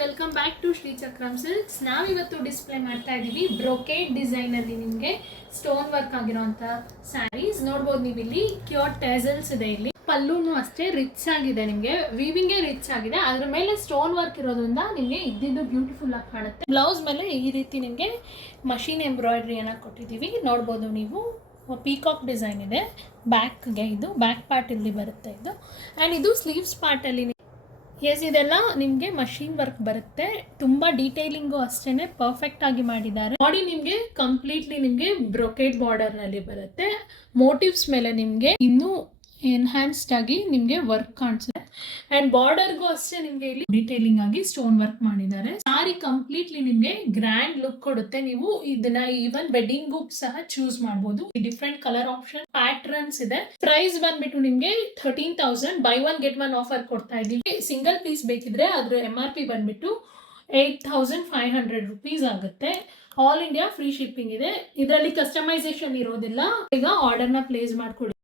Welcome back to Shri Chakram silks. ನಾವಿವತ್ತು display ಮಾಡ್ತಾ ಇದ್ದೀವಿ ಬ್ರೊಕೇಡ್ ಡಿಸೈನಲ್ಲಿ ನಿಮಗೆ ಸ್ಟೋನ್ ವರ್ಕ್ ಆಗಿರೋಂಥ ಸ್ಯಾರೀಸ್ ನೋಡ್ಬೋದು. ನೀವು ಇಲ್ಲಿ ಕ್ಯೂರ್ ಟೆಸಲ್ಸ್ ಇದೆ, ಇಲ್ಲಿ ಪಲ್ಲೂನು ಅಷ್ಟೇ ರಿಚ್ ಆಗಿದೆ, ನಿಮಗೆ ವೀವಿಂಗೇ ರಿಚ್ ಆಗಿದೆ. ಅದ್ರ ಮೇಲೆ ಸ್ಟೋನ್ ವರ್ಕ್ ಇರೋದ್ರಿಂದ ನಿಮಗೆ ಇದ್ದಿದ್ದು ಬ್ಯೂಟಿಫುಲ್ ಆಗಿ ಕಾಣುತ್ತೆ. ಬ್ಲೌಸ್ ಮೇಲೆ ಈ ರೀತಿ ನಿಮಗೆ ಮಷೀನ್ ಎಂಬ್ರಾಯ್ಡ್ರಿಯನ್ನು ಕೊಟ್ಟಿದ್ದೀವಿ, ನೋಡ್ಬೋದು ನೀವು. ಪೀಕಾಕ್ ಡಿಸೈನ್ ಇದೆ ಬ್ಯಾಕ್ಗೆ, ಇದು ಬ್ಯಾಕ್ ಪಾರ್ಟ್ ಇಲ್ಲಿ ಬರುತ್ತೆ ಇದು. ಆ್ಯಂಡ್ ಇದು ಸ್ಲೀವ್ಸ್ ಪಾರ್ಟಲ್ಲಿ ಇದೆಲ್ಲ ನಿಮಗೆ ಮಷೀನ್ ವರ್ಕ್ ಬರುತ್ತೆ. ತುಂಬ ಡೀಟೇಲಿಂಗು ಅಷ್ಟೇ ಪರ್ಫೆಕ್ಟ್ ಆಗಿ ಮಾಡಿದ್ದಾರೆ. ಬಾಡಿ ನಿಮಗೆ ಕಂಪ್ಲೀಟ್ಲಿ ನಿಮಗೆ ಬ್ರೊಕೇಡ್ ಬಾರ್ಡರ್ನಲ್ಲಿ ಬರುತ್ತೆ. ಮೋಟಿವ್ಸ್ ಮೇಲೆ ನಿಮಗೆ ಇನ್ನೂ ಎನ್ಹ್ಯಾನ್ಸ್ಡ್ ಆಗಿ ನಿಮಗೆ ವರ್ಕ್ ಕಾಣಿಸುತ್ತೆ. ಆ್ಯಂಡ್ ಬಾರ್ಡರ್ಗೂ ಅಷ್ಟೇ ನಿಮಗೆ ಇಲ್ಲಿ ಡೀಟೇಲಿಂಗ್ ಆಗಿ ಸ್ಟೋನ್ ವರ್ಕ್ ಮಾಡಿದ್ದಾರೆ. ಸಾರಿ ಕಂಪ್ಲೀಟ್ಲಿ ನಿಮಗೆ ಗ್ರ್ಯಾಂಡ್ ಲುಕ್ ಕೊಡುತ್ತೆ. ನೀವು ಇದನ್ನ ಈವನ್ ವೆಡ್ಡಿಂಗ್ ಸಹ ಚೂಸ್ ಮಾಡಬಹುದು. ಡಿಫ್ರೆಂಟ್ ಕಲರ್ ಆಪ್ಷನ್ ಪ್ಯಾಟರ್ನ್ಸ್ ಇದೆ. ಪ್ರೈಸ್ ಬಂದ್ಬಿಟ್ಟು ನಿಮಗೆ 13,000 by one get one offer ಕೊಡ್ತಾ ಇದ್ದೀವಿ. ಸಿಂಗಲ್ ಪೀಸ್ ಬೇಕಿದ್ರೆ ಅದ್ರ MRP ಬಂದ್ಬಿಟ್ಟು 8,500 rupees ಆಗುತ್ತೆ. ಆಲ್ ಇಂಡಿಯಾ ಫ್ರೀ ಶಿಪ್ಪಿಂಗ್ ಇದೆ. ಇದರಲ್ಲಿ ಕಸ್ಟಮೈಸೇಷನ್ ಇರೋದಿಲ್ಲ. ಈಗ ಆರ್ಡರ್ನ ಪ್ಲೇಸ್ ಮಾಡ್ಕೊಳ್ಳಿ.